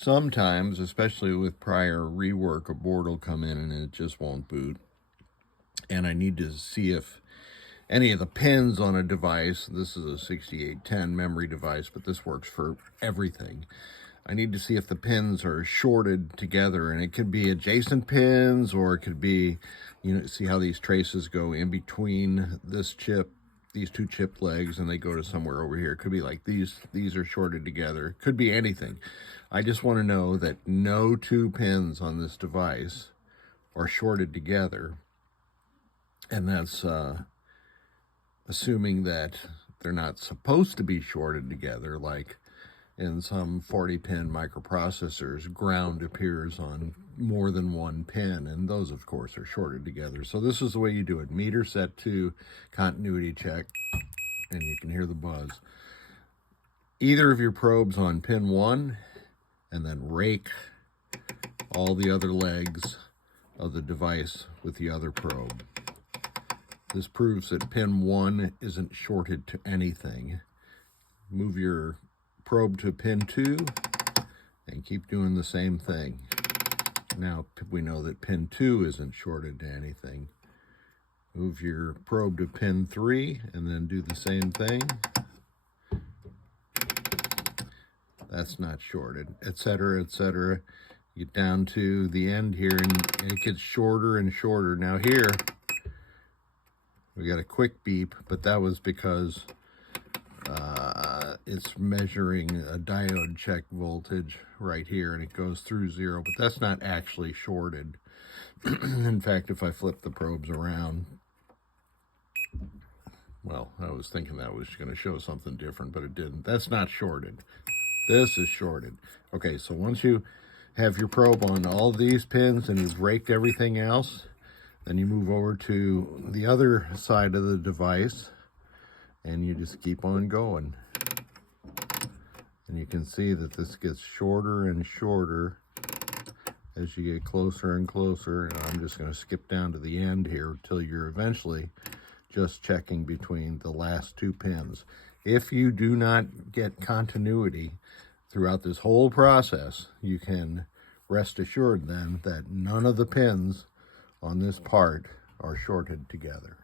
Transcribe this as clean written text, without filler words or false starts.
Sometimes, especially with prior rework, a board will come in and it just won't boot. And I need to see if any of the pins on a device, this is a 6810 memory device, but this works for everything. I need to see if the pins are shorted together, and it could be adjacent pins, or it could be, see how these traces go in between this chip, these two chip legs, and they go to somewhere over here. It could be like these are shorted together. It could be anything. I just want to know that no two pins on this device are shorted together, and that's assuming that they're not supposed to be shorted together, like in some 40-pin microprocessors, ground appears on more than one pin, and those, of course, are shorted together. So this is the way you do it. Meter set to continuity check, and you can hear the buzz. Either of your probes on pin 1, and then rake all the other legs of the device with the other probe. This proves that pin 1 isn't shorted to anything. Move your probe to pin 2 and keep doing the same thing. Now we know that pin 2 isn't shorted to anything. Move your probe to pin 3 and then do the same thing. That's not shorted, etc., etc. Get down to the end here and it gets shorter and shorter. Now here we got a quick beep, but that was because it's measuring a diode check voltage right here, and it goes through 0, but that's not actually shorted. In fact, if I flip the probes around, well, I was thinking that was going to show something different, but it didn't. That's not shorted. This is shorted. Okay, so once you have your probe on all these pins and you've raked everything else, then you move over to the other side of the device and you just keep on going. And you can see that this gets shorter and shorter as you get closer and closer. And I'm just going to skip down to the end here until you're eventually just checking between the last two pins. If you do not get continuity throughout this whole process, you can rest assured then that none of the pins on this part are shorted together.